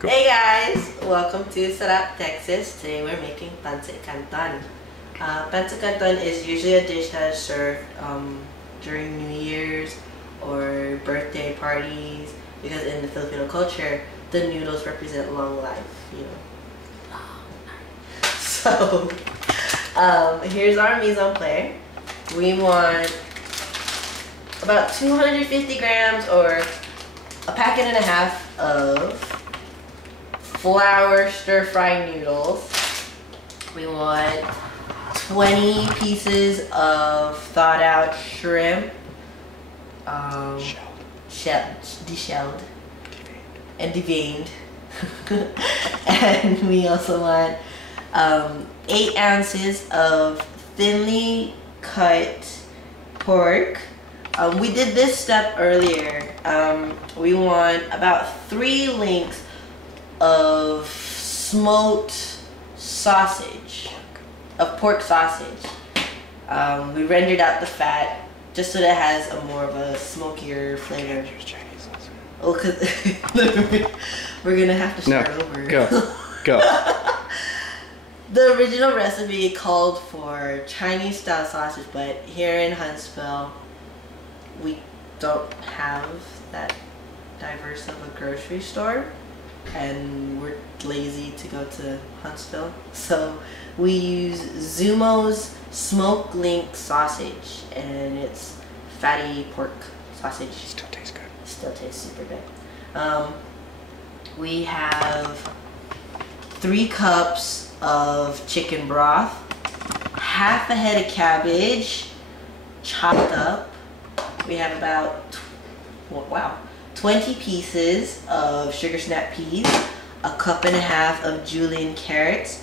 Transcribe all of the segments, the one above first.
Go. Hey guys, welcome to Sarap, Texas. Today we're making Pancit Canton. Pancit Canton is usually a dish that is served during New Year's or birthday parties because in the Filipino culture, the noodles represent long life, you know. So, here's our mise en place. We want about 250 grams or a packet and a half of flour stir-fry noodles. We want 20 pieces of thawed out shrimp, deshelled and deveined. And we also want 8 ounces of thinly cut pork. We did this step earlier. We want about 3 links of smoked sausage, of pork sausage. We rendered out the fat just so that it has a more of a smokier flavor. Oh, cause we're gonna have to start over. Go. The original recipe called for Chinese style sausage, but here in Huntsville, we don't have that diverse of a grocery store, and we're lazy to go to Huntsville, so we use Zumo's smoked link sausage, and it's fatty pork sausage. Still tastes good. Still tastes super good. We have 3 cups of chicken broth, half a head of cabbage chopped up. We have about 20 pieces of sugar snap peas, a cup and a half of julienne carrots,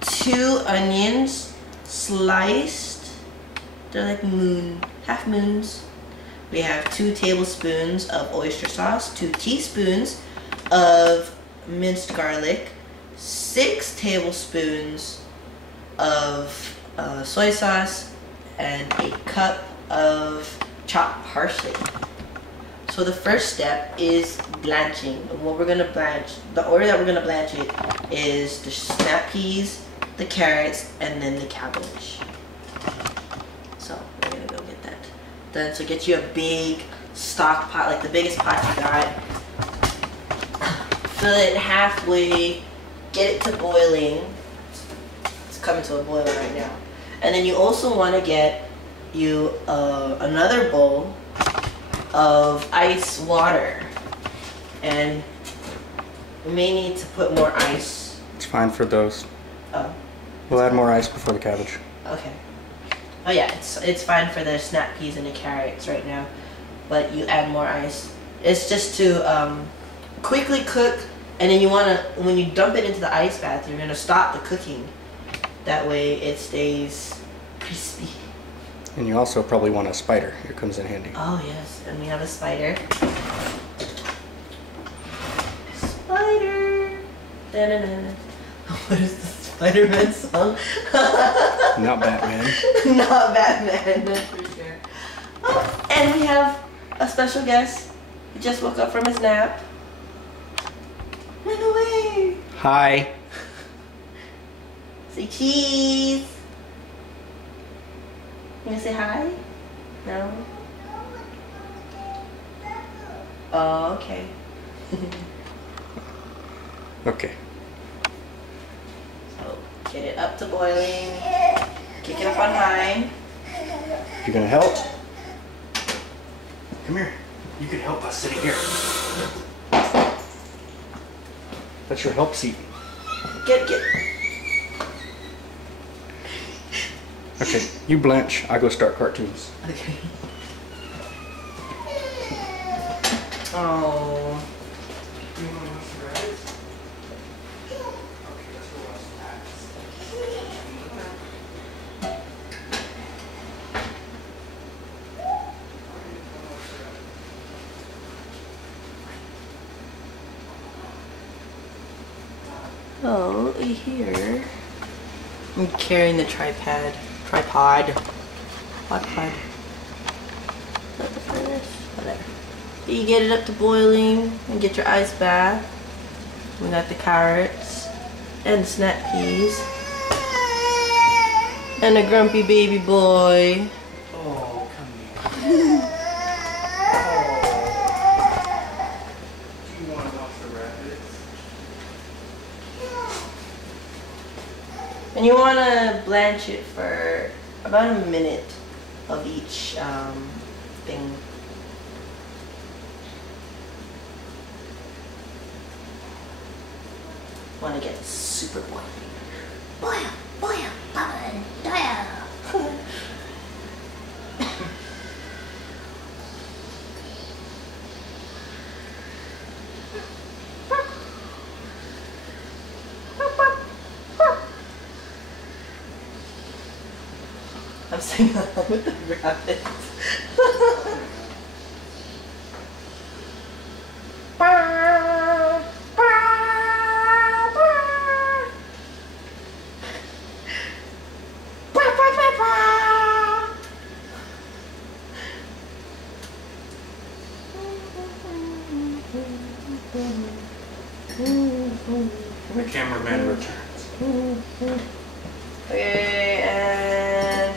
2 onions sliced, they're like half moons. We have 2 tablespoons of oyster sauce, 2 teaspoons of minced garlic, 6 tablespoons of soy sauce, and a cup of chopped parsley. So the first step is blanching. What we're gonna blanch, the order that we're gonna blanch it is the snap peas, the carrots, and then the cabbage. So we're gonna go get that done. So get you a big stock pot, like the biggest pot you got. Fill it halfway, get it to boiling. It's coming to a boil right now. And then you also want to get you another bowl of ice water, and we may need to put more ice. It's fine for those. Oh. We'll add more ice before the cabbage. Okay. Oh yeah, it's fine for the snap peas and the carrots right now, but you add more ice. It's just to quickly cook, and then you want to, when you dump it into the ice bath, you're going to stop the cooking. That way it stays crispy. And you also probably want a spider. Here comes in handy. Oh yes, and we have a spider. Spider! Da-da-da-da. What is the Spider-Man song? Not Batman. Not Batman, that's for sure. Oh, and we have a special guest. He just woke up from his nap. Run away! Hi. Say cheese! You gonna say hi? No? Oh, okay. Okay. So, get it up to boiling. Kick it up on high. You gonna help? Come here. You can help us sitting here. That's your help seat. Get. Okay, you blanch. I go start cartoons. Okay. Oh. Oh, here. I'm carrying the tripod. Whatever. You get it up to boiling and get your ice bath. We got the carrots and snap peas. And a grumpy baby boy. Oh, come here. Do you want to watch the rabbits? And you want to blanch it for about a minute of each thing. Want to get super boiling. Boil, boil, bubble, dial. I'm singing along with the rabbits. And the cameraman returns. Okay, and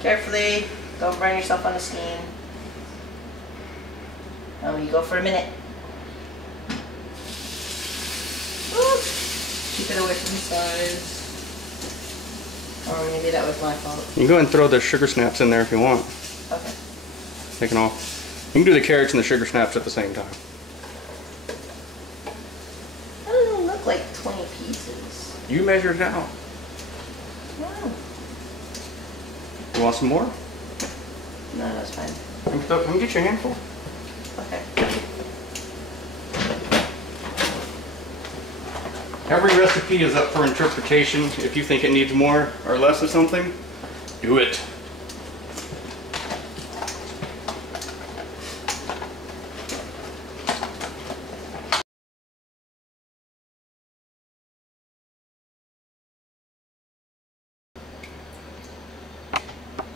carefully, don't burn yourself on the steam. Now you go for a minute. Ooh. Keep it away from the sides. Or maybe that was my fault. You can go ahead and throw the sugar snaps in there if you want. Okay. Take it off. You can do the carrots and the sugar snaps at the same time. That doesn't look like 20 pieces. You measured it out. Wow. You want some more? No, that's fine. Come get your handful. Okay. Every recipe is up for interpretation. If you think it needs more or less of something, do it.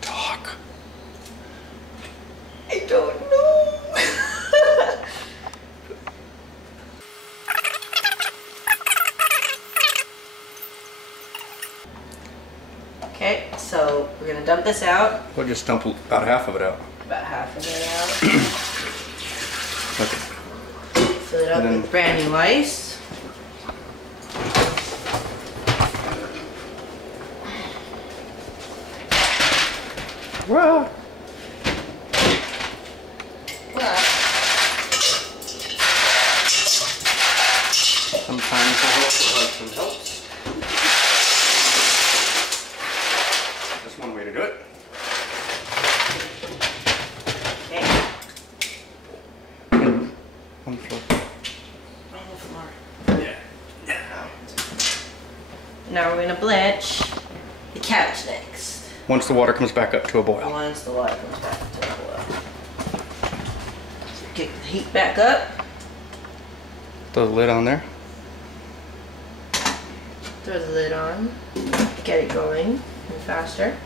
Talk. I don't know. Okay, so we're gonna dump this out. We'll just dump about half of it out. About half of it out. Okay. Fill it up And then- with brand new ice. Well, sometimes the husband helps. That's one way to do it. Okay. On the floor. On the floor. Yeah. Now we're gonna blanch the cabbage next. Once the water comes back up to a boil. Once the water comes back to the boil. So kick the heat back up. Throw the lid on there. Throw the lid on. Get it going and faster.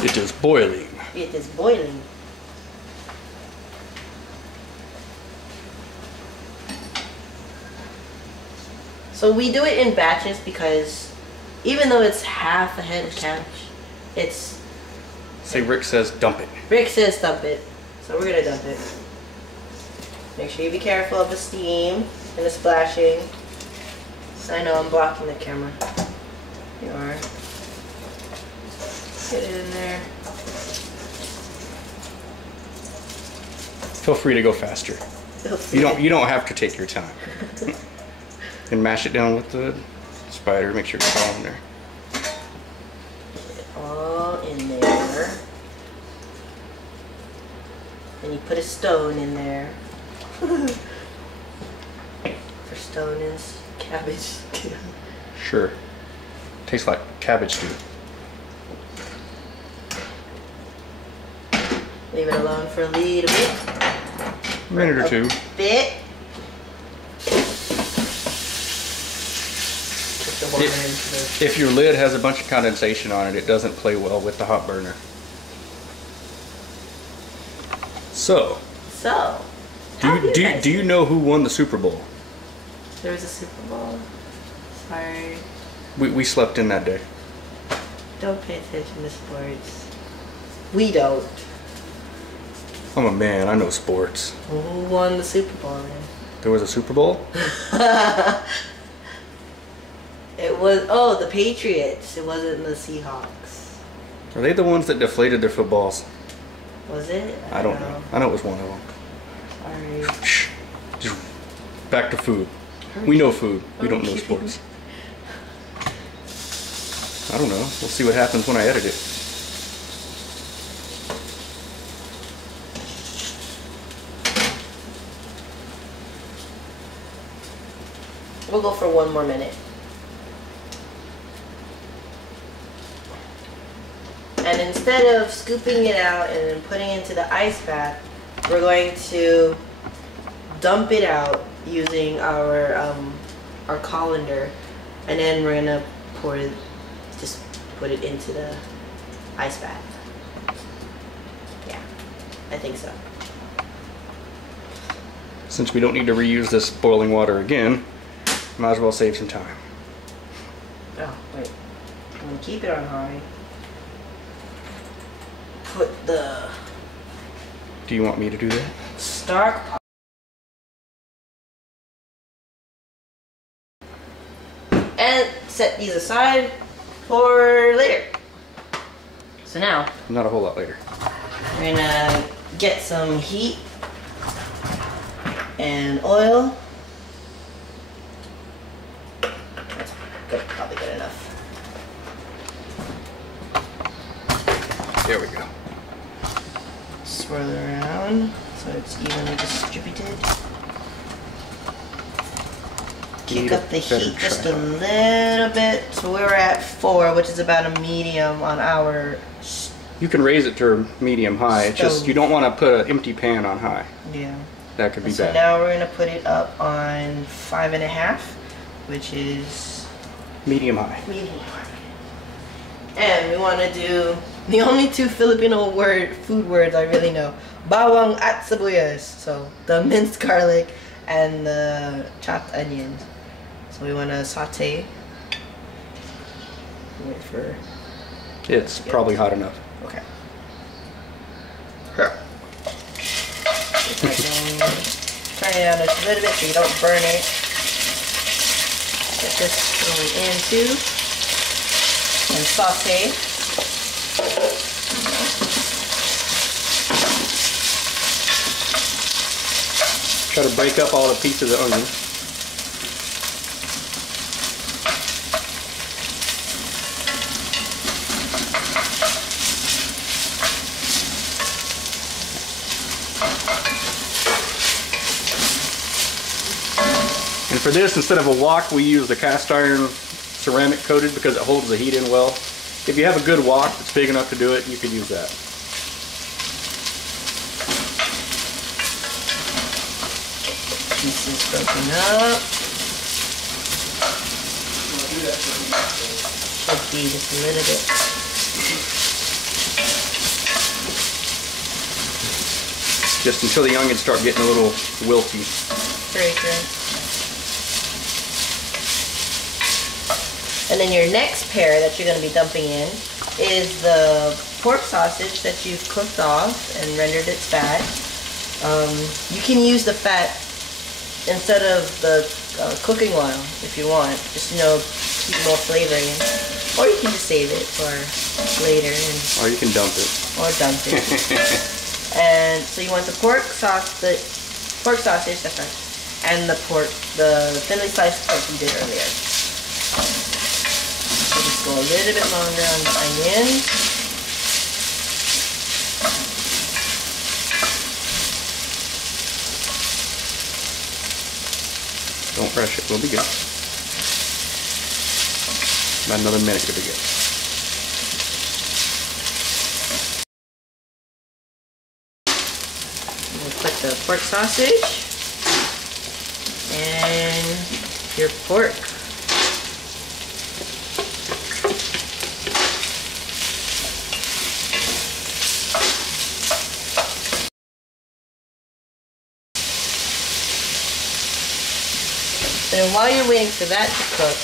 It is boiling. It is boiling. So we do it in batches because even though it's half a head of cabbage, it's... Say Rick says dump it. Rick says dump it, so we're gonna dump it. Make sure you be careful of the steam and the splashing. I know I'm blocking the camera. You are. Get it in there. Feel free to go faster. You don't have to take your time. And mash it down with the spider. Make sure it's all in there. Get it all in there. And you put a stone in there. For stone is cabbage. Sure. Tastes like cabbage stew. Leave it alone for a little bit. A minute or two. Bit. the water into the... If your lid has a bunch of condensation on it, it doesn't play well with the hot burner. So, do you know who won the Super Bowl? There was a Super Bowl? Sorry. We slept in that day. Don't pay attention to sports. We don't. I'm a man, I know sports. Well, who won the Super Bowl then? There was a Super Bowl? It was, oh, the Patriots. It wasn't the Seahawks. Are they the ones that deflated their footballs? Was it? I don't know. I know it was one of them. Sorry. Shh. Just back to food. We know food. We don't know sports. I don't know. We'll see what happens when I edit it. We'll go for 1 more minute. And instead of scooping it out and then putting it into the ice bath, we're going to dump it out using our colander, and then we're gonna just put it into the ice bath. Yeah, I think so. Since we don't need to reuse this boiling water again, might as well save some time. Oh, wait. I'm gonna keep it on high. Put the... Do you want me to do that? Stark pot. And set these aside for later. So now, Not a whole lot later. we're gonna get some heat and oil. That's good, probably good enough. There we go. Swirl it around so it's evenly distributed. Kick up the heat just a little bit. So we're at 4, which is about a medium on our... You can raise it to medium high. It's just you don't want to put an empty pan on high. Yeah. That could be So bad. now we're gonna put it up on 5.5, which is Medium high. medium high. And we want to do the only 2 Filipino food words I really know: bawang at sibuyas. So the minced garlic and the chopped onions. So we want to saute. Wait for... It's probably hot enough. Okay. Here. Turn it down just a little bit so you don't burn it. Get this going in too. And saute. Try to break up all the pieces of onion. And for this, instead of a wok, we use the cast iron ceramic coated because it holds the heat in well. If you have a good wok that's big enough to do it, you could use that. Pieces broken up. Should be just a little bit. Just until the onions start getting a little wilty. Great. And then your next pair that you're going to be dumping in is the pork sausage that you've cooked off and rendered its fat. You can use the fat instead of the cooking oil if you want, just keep more flavor in. Or you can just save it for later. Or you can dump it. Or dump it. And so you want the pork sausage, that's right, and the thinly sliced pork you did earlier. So just go a little bit longer on the onion. Don't rush it, we'll be good. About another minute to be good. We'll put the pork sausage and your pork. And while you're waiting for that to cook,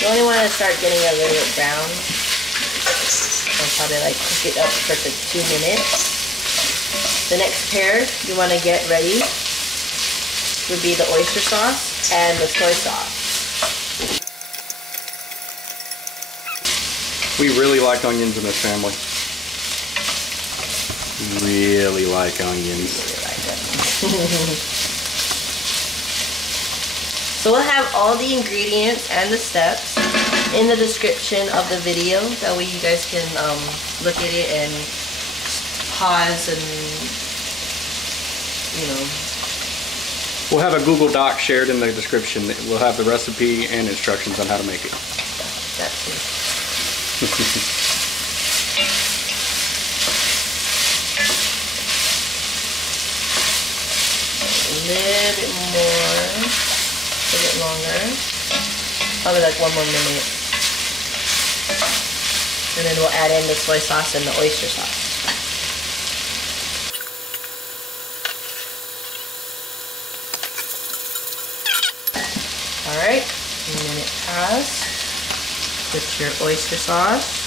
you only want to start getting a little bit brown. I'll probably like cook it up for like 2 minutes. The next pair you want to get ready would be the oyster sauce and the soy sauce. We really like onions in this family. Really like onions. Really like it. So we'll have all the ingredients and the steps in the description of the video. That way you guys can look at it and pause and, you know. We'll have a Google Doc shared in the description. We'll have the recipe and instructions on how to make it. That too. A little bit more, a bit longer, probably like 1 more minute. And then we'll add in the soy sauce and the oyster sauce. Alright, 1 minute passed. Put your oyster sauce.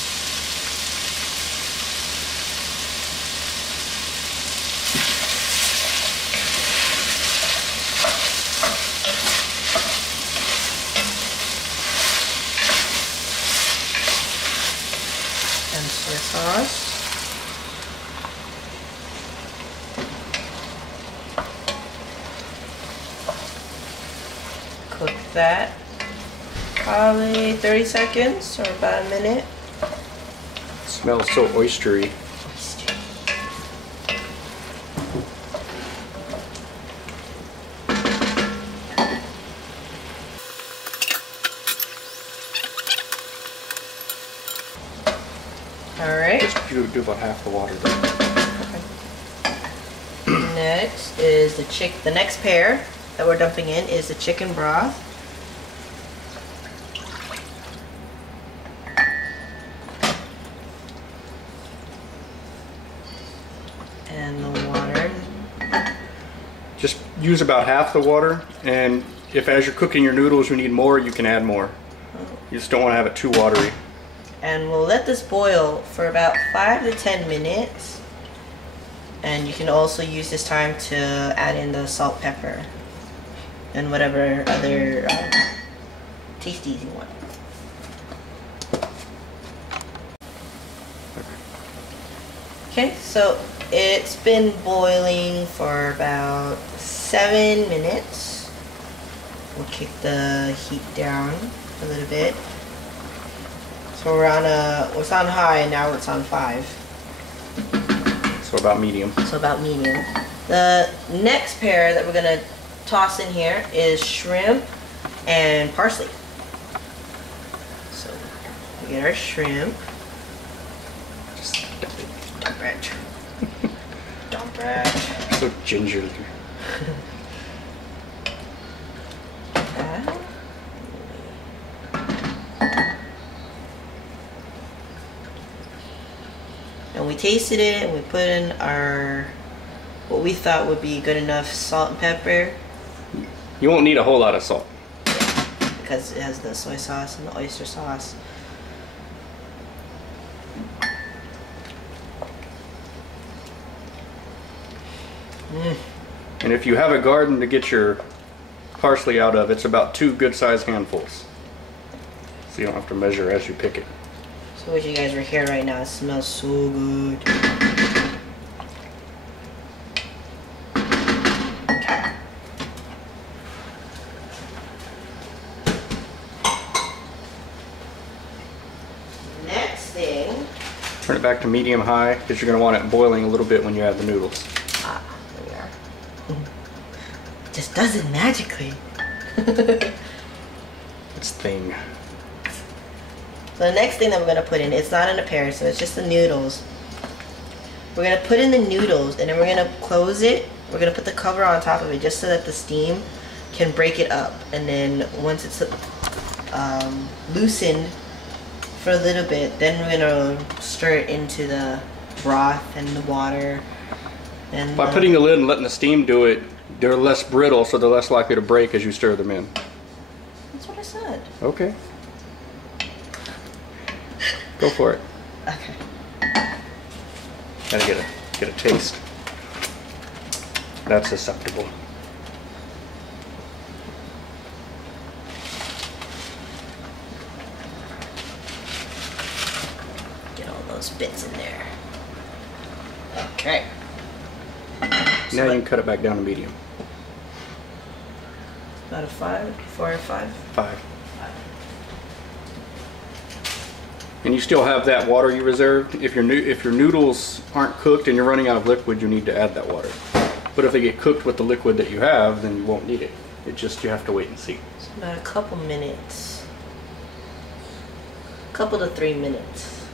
And soy sauce. Cook that probably 30 seconds or about a minute. It smells so oystery. Alright. Just do about half the water there. Okay. Next is the next pair that we're dumping in is the chicken broth. And the water. Just use about half the water, and if as you're cooking your noodles you need more, you can add more. You just don't want to have it too watery. And we'll let this boil for about 5 to 10 minutes. And you can also use this time to add in the salt, pepper, and whatever other tasties you want. Okay, so it's been boiling for about 7 minutes. We'll kick the heat down a little bit. So we're on it's on high and now it's on 5. So about medium. So about medium. The next pair that we're gonna toss in here is shrimp and parsley. So we get our shrimp. Just Dump it. Dump it. so gingerly. And we tasted it and we put in our, what we thought would be good enough salt and pepper. You won't need a whole lot of salt. Because it has the soy sauce and the oyster sauce. And if you have a garden to get your parsley out of, it's about 2 good-sized handfuls. So you don't have to measure as you pick it. So what you guys are hearing right now, it smells so good. Okay. Next thing. Turn it back to medium-high because you're going to want it boiling a little bit when you add the noodles. Ah, there we are. It just does it magically. It's thing. So the next thing that we're going to put in, it's not in a pair, so it's just the noodles. We're going to put in the noodles and then we're going to close it. We're going to put the cover on top of it just so that the steam can break it up. And then once it's loosened for a little bit, then we're going to stir it into the broth and the water. And By putting the lid and letting the steam do it, They're less brittle, so they're less likely to break as you stir them in. That's what I said. Okay. Go for it. Okay. Gotta get a taste. That's acceptable. Get all those bits in there. Okay. Now you can cut it back down to medium. About a 5, 4 or 5? 5. And you still have that water you reserved. If your noodles aren't cooked and you're running out of liquid, you need to add that water. But if they get cooked with the liquid that you have, then you won't need it. It just, you have to wait and see. It's about a couple minutes. Couple to 3 minutes.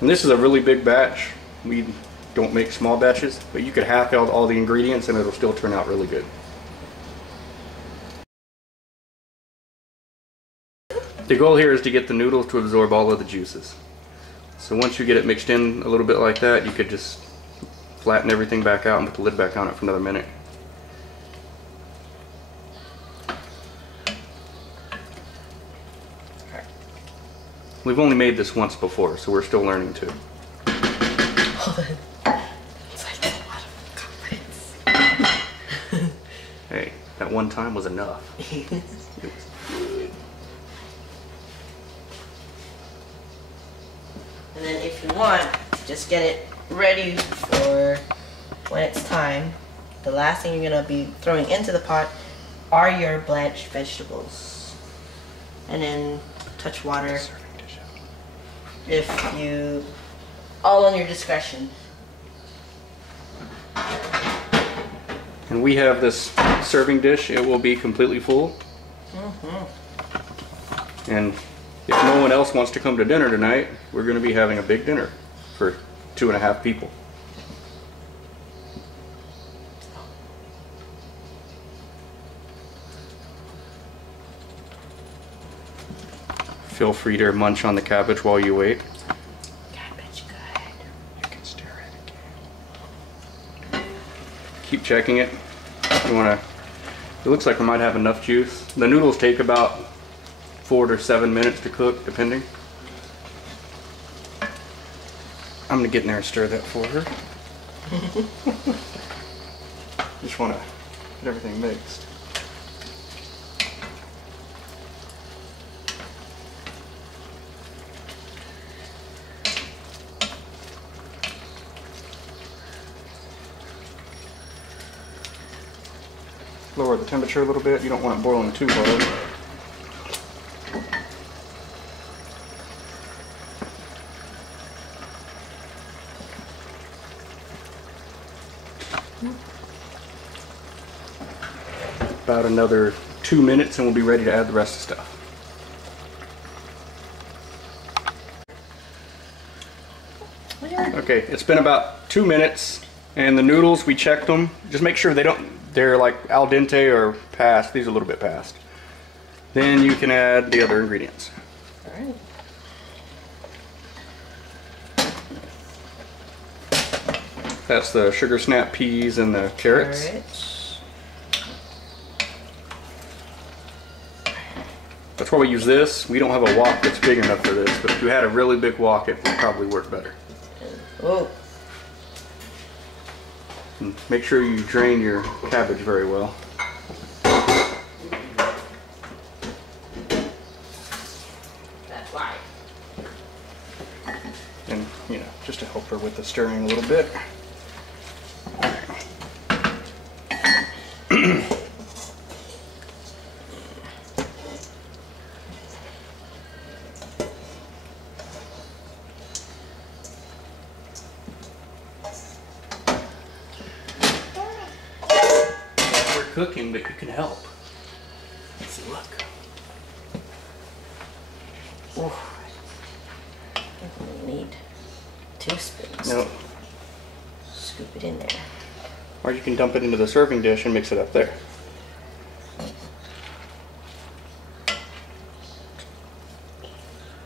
And this is a really big batch. We don't make small batches, but you could half out all the ingredients and it'll still turn out really good. The goal here is to get the noodles to absorb all of the juices. So once you get it mixed in a little bit like that, you could just flatten everything back out and put the lid back on it for another minute. We've only made this once before, so we're still learning too. It's like a lot of confidence. Hey, that one time was enough. It was good. And then if you want, just get it ready for when it's time. The last thing you're gonna be throwing into the pot are your blanched vegetables. And then touch water if you, all on your discretion. And we have this serving dish. It will be completely full. And if no one else wants to come to dinner tonight, we're going to be having a big dinner for 2.5 people. Feel free to munch on the cabbage while you wait. Cabbage good. You can stir it again. Keep checking it. You want to. It looks like we might have enough juice. The noodles take about 4 to 7 minutes to cook, depending. I'm gonna get in there and stir that for her. Just want to get everything mixed. Lower the temperature a little bit. You don't want it boiling too hard. About another 2 minutes and we'll be ready to add the rest of the stuff. Okay, it's been about 2 minutes and the noodles, we checked them. Just make sure they're like al dente or past. These are a little bit past. Then you can add the other ingredients. All right. That's the sugar snap peas and the carrots. That's why we use this. We don't have a wok that's big enough for this, but if you had a really big wok, it would probably work better. Oh. And make sure you drain your cabbage very well. That's why. And, you know, just to help her with the stirring a little bit. Cooking, but you can help. Let's see, look. Oh. Definitely need 2 spoons. No. Scoop it in there. Or you can dump it into the serving dish and mix it up there.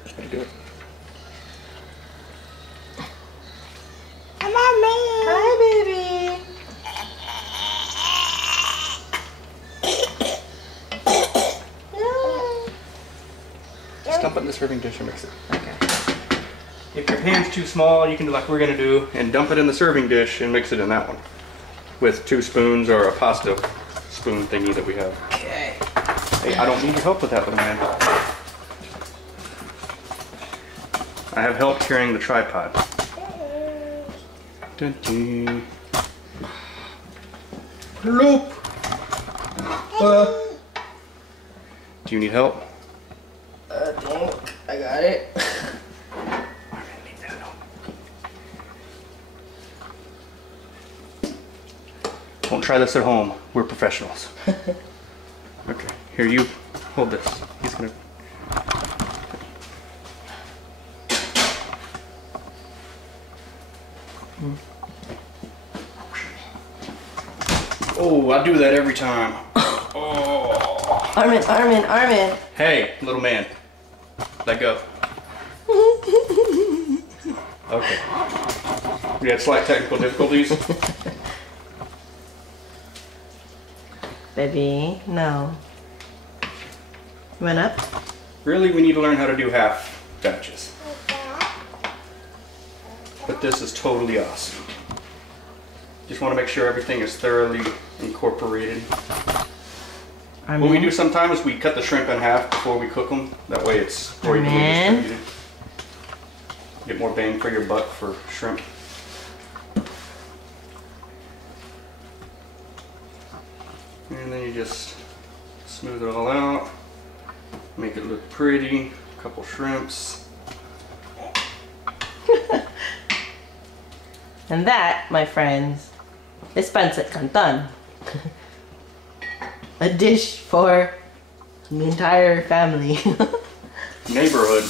Pretty good. it in the serving dish and mix it. Okay. If your pan's too small, you can do like we're gonna do and dump it in the serving dish and mix it in that one with 2 spoons or a pasta spoon thingy that we have. Okay. Hey, I don't need your help with that, little man. I have help carrying the tripod. Dun -dun. Hello. Do you need help? I think I got it. Don't try this at home. We're professionals. Okay, here, you hold this. He's gonna. Oh, I do that every time. Oh. Armin, Armin, Armin. Hey, little man. Let go. Okay. We had slight technical difficulties. Baby, no. Went up? Really, we need to learn how to do half batches. But this is totally awesome. Just want to make sure everything is thoroughly incorporated. What we do sometimes is we cut the shrimp in half before we cook them. That way it's more evenly distributed. Get more bang for your buck for shrimp. And then you just smooth it all out. Make it look pretty. A couple shrimps. And that, my friends, is Pancit Canton. A dish for the entire family. Neighborhood.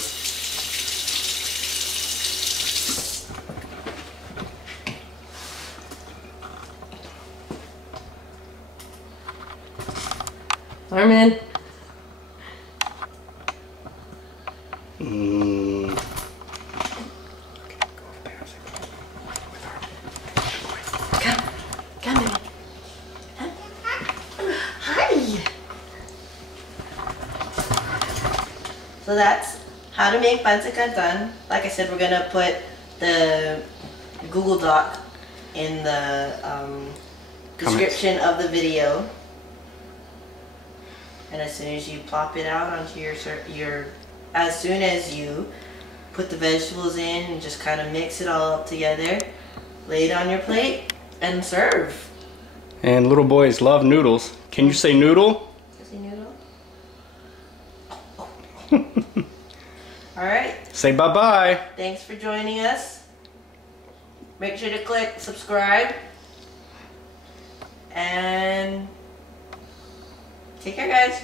Armin. Come, baby. Hi. So that's how to make Pancit Canton. Like I said, we're gonna put the Google Doc in the description of the video. And as soon as you plop it out onto as soon as you put the vegetables in and just kind of mix it all up together, lay it on your plate and serve. And little boys love noodles. Can you say noodle? Say noodle? Alright. Say bye-bye. Thanks for joining us. Make sure to click subscribe. And take care, guys.